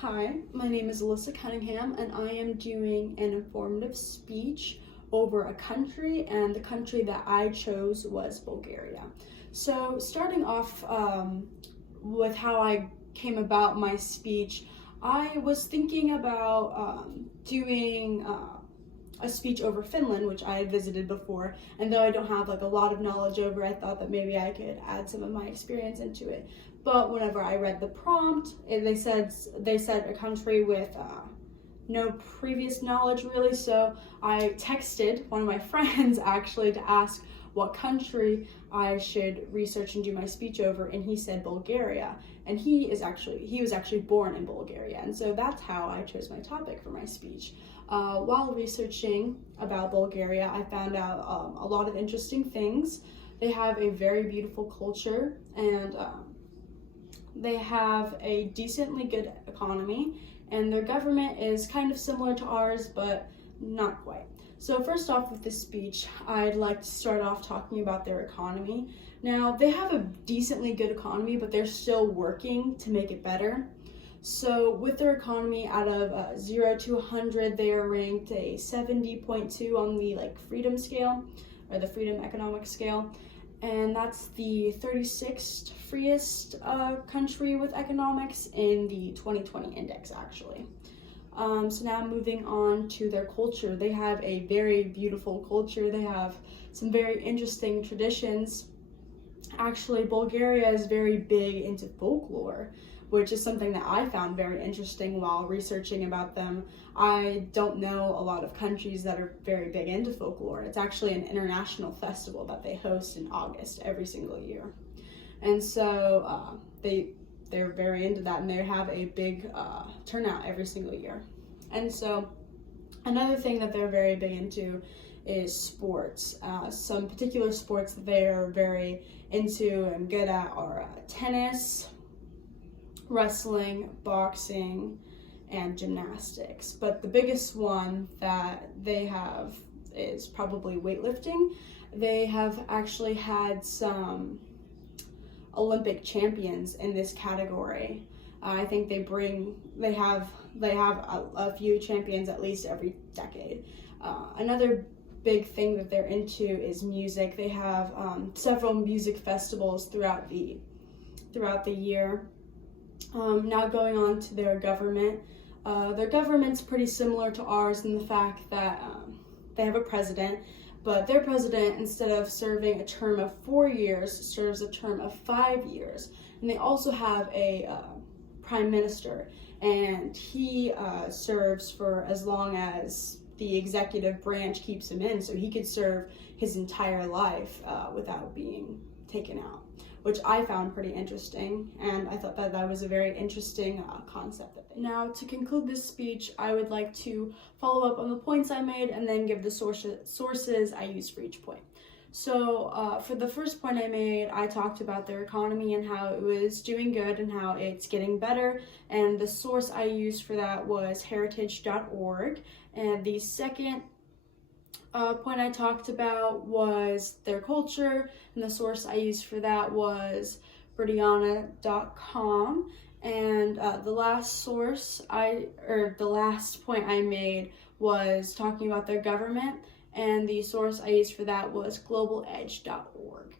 Hi, my name is Alyssa Cunningham, and I am doing an informative speech over a country, and the country that I chose was Bulgaria. So, starting off with how I came about my speech, I was thinking about doing a speech over Finland, which I had visited before, and though I don't have a lot of knowledge over, I thought that maybe I could add some of my experience into it. But whenever I read the prompt, they said a country with no previous knowledge really, so I texted one of my friends actually to ask what country I should research and do my speech over, and he said Bulgaria, and he was actually born in Bulgaria, and so that's how I chose my topic for my speech. While researching about Bulgaria, I found out a lot of interesting things. They have a very beautiful culture, and they have a decently good economy, and their government is kind of similar to ours, but not quite. So first off with this speech, I'd like to start off talking about their economy. Now, they have a decently good economy, but they're still working to make it better. So with their economy, out of 0 to 100, they are ranked a 70.2 on the freedom scale, or the freedom economic scale. And that's the 36th freest country with economics in the 2020 index, actually. So now moving on to their culture. They have a very beautiful culture. They have some very interesting traditions. Actually, Bulgaria is very big into folklore, which is something that I found very interesting while researching about them. I don't know a lot of countries that are very big into folklore. It's actually an international festival that they host in August every single year. And so they're very into that, and they have a big turnout every single year. And so another thing that they're very big into is sports. Some particular sports that they're very into and good at are tennis, wrestling, boxing, and gymnastics. But the biggest one that they have is probably weightlifting. They have actually had some Olympic champions in this category. I think they have a few champions at least every decade. Another big thing that they're into is music. They have several music festivals throughout the year. Now going on to their government. Their government's pretty similar to ours in the fact that they have a president, but their president, instead of serving a term of 4 years, serves a term of 5 years. And they also have a prime minister, and he serves for as long as the executive branch keeps him in, so he could serve his entire life without being taken out, which I found pretty interesting, and I thought that was a very interesting concept. Now, to conclude this speech, I would like to follow up on the points I made and then give the sources I used for each point. So for the first point I made, I talked about their economy and how it was doing good and how it's getting better, and the source I used for that was heritage.org. And the second point I talked about was their culture, and the source I used for that was Brianna.com. And the last point I made was talking about their government, and the source I used for that was globaledge.org.